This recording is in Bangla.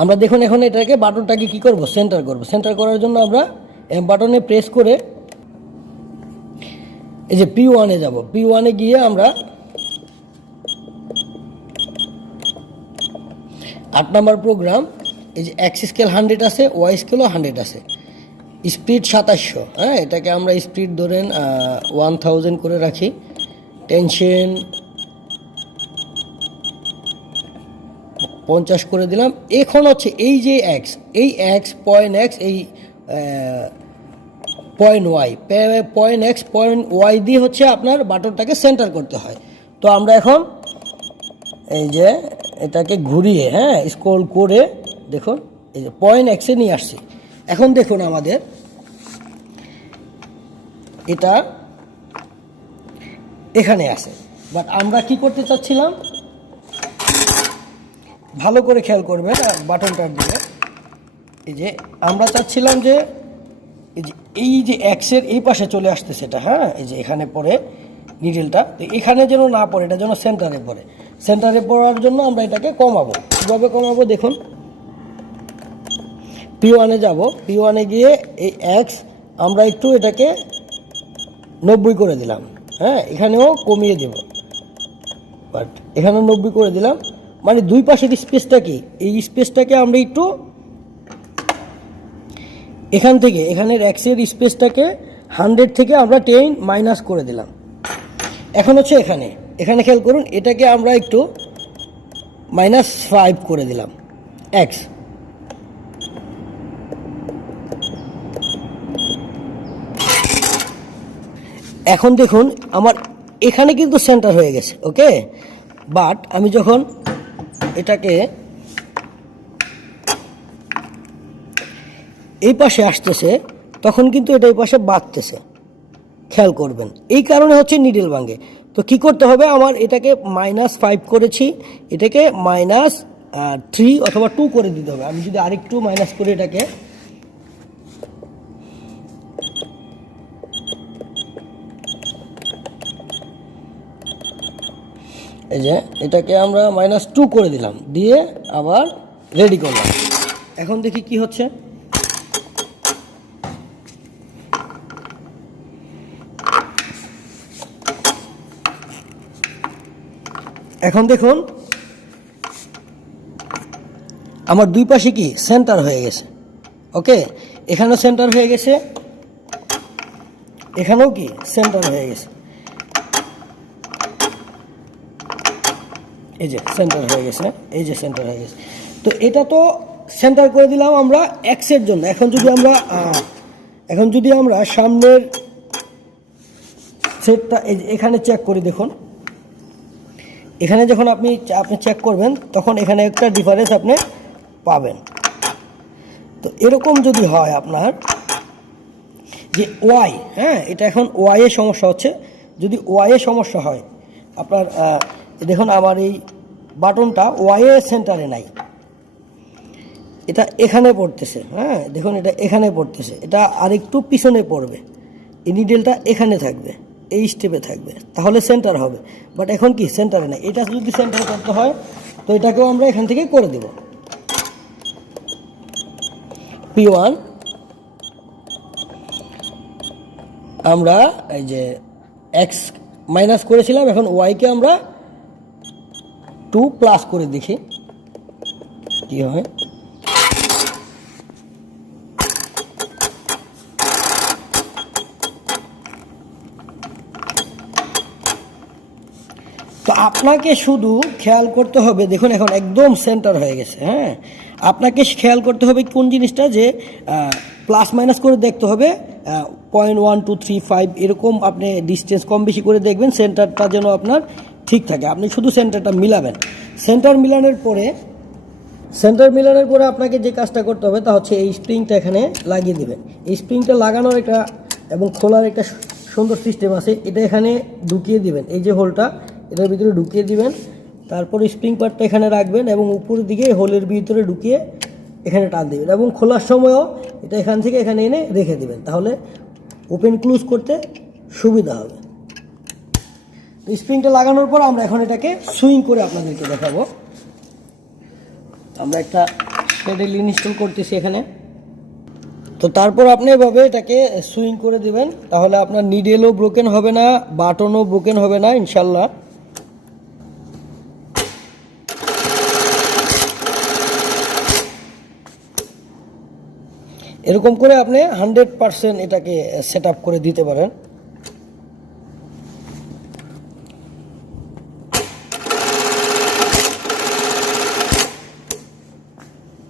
আমরা দেখুন এখন এটাকে বাটনটাকে কি করব? সেন্টার করব। সেন্টার করার জন্য আমরা বাটনে প্রেস করে এই যে পি ওয়ানে যাব। পি ওয়ানে গিয়ে আমরা আট নম্বর প্রোগ্রাম এই যে এক্স স্কেল হান্ড্রেড আছে ওয়াই স্কেলও হান্ড্রেড আছে। স্পিড সাতাশশো। হ্যাঁ এটাকে আমরা স্পিড ধরেন ওয়ান থাউজেন্ড করে রাখি। টেনশন পঞ্চাশ করে দিলাম। এখন হচ্ছে এই যে এক্স এই এক্স পয়েন্ট এক্স এই point Y point X point Y দিয়ে হচ্ছে আপনার বাটনটাকে সেন্টার করতে হয়। তো আমরা এখন এই যে এটাকে ঘুরিয়ে হ্যাঁ স্ক্রল করে দেখুন, এই যে পয়েন্ট এক্সে নিয়ে আসছি। এখন দেখুন আমাদের এটা এখানে আছে। বাট আমরা কি করতে চাচ্ছিলাম? ভালো করে খেয়াল করবেন বাটনটার দিকে এই যে আমরা চাচ্ছিলাম যে, এই যে এই যে এক্সের এই পাশে চলে আসতে সেটা হ্যাঁ? এই যে এখানে পড়ে নিডেলটা তো এখানে যেন না পড়ে, এটা যেন সেন্টারে পড়ে। সেন্টারে পড়ার জন্য আমরা এটাকে কমাবো। কীভাবে কমাবো দেখুন। পি ওয়ানে যাব। পি ওয়ানে গিয়ে এই এক্স আমরা একটু এটাকে নব্বই করে দিলাম হ্যাঁ? এখানেও কমিয়ে দেব। বাট এখানেও নব্বই করে দিলাম। মানে দুই পাশের স্পেসটা কি? এই স্পেসটাকে আমরা একটু এখান থেকে, এখানের এক্সের স্পেসটাকে হান্ড্রেড থেকে আমরা টেন মাইনাস করে দিলাম। এখন হচ্ছে এখানে। এখানে খেয়াল করুন, এটাকে আমরা একটু মাইনাস ফাইভ করে দিলাম এক্স এখন দেখুন, আমার এখানে কিন্তু সেন্টার হয়ে গেছে ওকে বাট আমি যখন এটাকে এই পাশে আসতেছে, তখন কিন্তু এটা এই পাশে বাঁধতেছে। খেয়াল করবেন। এই কারণে হচ্ছে নিডেল ভাঙে। তো কি করতে হবে? আমার এটাকে মাইনাস ফাইভ করেছি। এটাকে মাইনাস থ্রি অথবা টু করে দিতে হবে। আমি যদি আরেকটু মাইনাস করে এটাকে এই যে, এটাকে আমরা মাইনাস টু করে দিলাম। দিয়ে আবার রেডি করলাম। এখন দেখি কি হচ্ছে। এখন দেখুন, আমার দুই পাশে কি সেন্টার হয়ে গেছে। ওকে এখানেও সেন্টার হয়ে গেছে। এখানেও কি সেন্টার হয়ে গেছে। এই যে সেন্টার হয়ে গেছে এই যে সেন্টার হয়ে গেছে। তো এটা তো সেন্টার করে দিলাম আমরা এক্সের জন্য। এখন যদি আমরা এখন যদি আমরা সামনের সেটটা এখানে চেক করি দেখুন। এখানে যখন আপনি আপনি চেক করবেন, তখন এখানে একটা ডিফারেন্স আপনি পাবেন। তো এরকম যদি হয় আপনার যে ওয়াই হ্যাঁ? এটা এখন ওয়াই এর সমস্যা হচ্ছে। যদি ওয়াই এর সমস্যা হয়, আপনার দেখুন, আমার এই বাটনটা ওয়াই এর সেন্টারে নাই। এটা এখানে পড়তেছে হ্যাঁ? দেখুন, এটা এখানে পড়তেছে। এটা আরেকটু পিছনে পড়বে। এই নিডেলটা এখানে থাকবে, এই স্টেপে থাকবে। তাহলে সেন্টার হবে। বাট এখন কি? সেন্টারে নাই। এটা যদি সেন্টার করতে হয়, তো এটাকেও আমরা এখান থেকে করে দেব। পি ওয়ান আমরা এই যে এক্স মাইনাস করেছিলাম, এখন ওয়াইকে আমরা টু প্লাস করে দেখি। কি হয়? তো আপনাকে শুধু খেয়াল করতে হবে, দেখুন এখন একদম সেন্টার হয়ে গেছে হ্যাঁ? আপনাকে খেয়াল করতে হবে কোন জিনিসটা যে প্লাস মাইনাস করে দেখতে হবে point one two three five এরকম আপনি ডিস্টেন্স কম বেশি করে দেখবেন সেন্টারটা যেন আপনার ঠিক থাকে। আপনি শুধু সেন্টারটা মিলাবেন। সেন্টার মিলানোর পরে, সেন্টার মিলানোর পরে আপনাকে যে কাজটা করতে হবে তা হচ্ছে এই স্প্রিংটা এখানে লাগিয়ে দেবেন। এই স্প্রিংটা লাগানোর একটা এবং খোলার একটা সুন্দর সিস্টেম আছে। এটা এখানে ঢুকিয়ে দিবেন। এই যে হোলটা, এটার ভিতরে ঢুকিয়ে দিবেন। তারপর স্প্রিং পার্টটা এখানে রাখবেন এবং উপরের দিকে হোলের ভিতরে ঢুকিয়ে এখানে টান দেবেন এবং খোলার সময়ও এটা এখান থেকে এখানে এনে রেখে দিবেন। তাহলে ওপেন ক্লোজ করতে সুবিধা হবে। স্প্রিংটা লাগানোর পর আমরা এখন এটাকে সুইং করে আপনাদেরকে দেখাবো। আমরা একটা প্যাডেল ইনস্টল করতেছি এখানে। তো তারপর আপনি এভাবে এটাকে সুইং করে দিবেন, তাহলে আপনার নিডেলও ব্রোকেন হবে না বাটনও ব্রোকেন হবে না, ইনশাল্লাহ। এরকম করে আপনি হান্ড্রেড পারসেন্ট এটাকে সেট করে দিতে পারেন।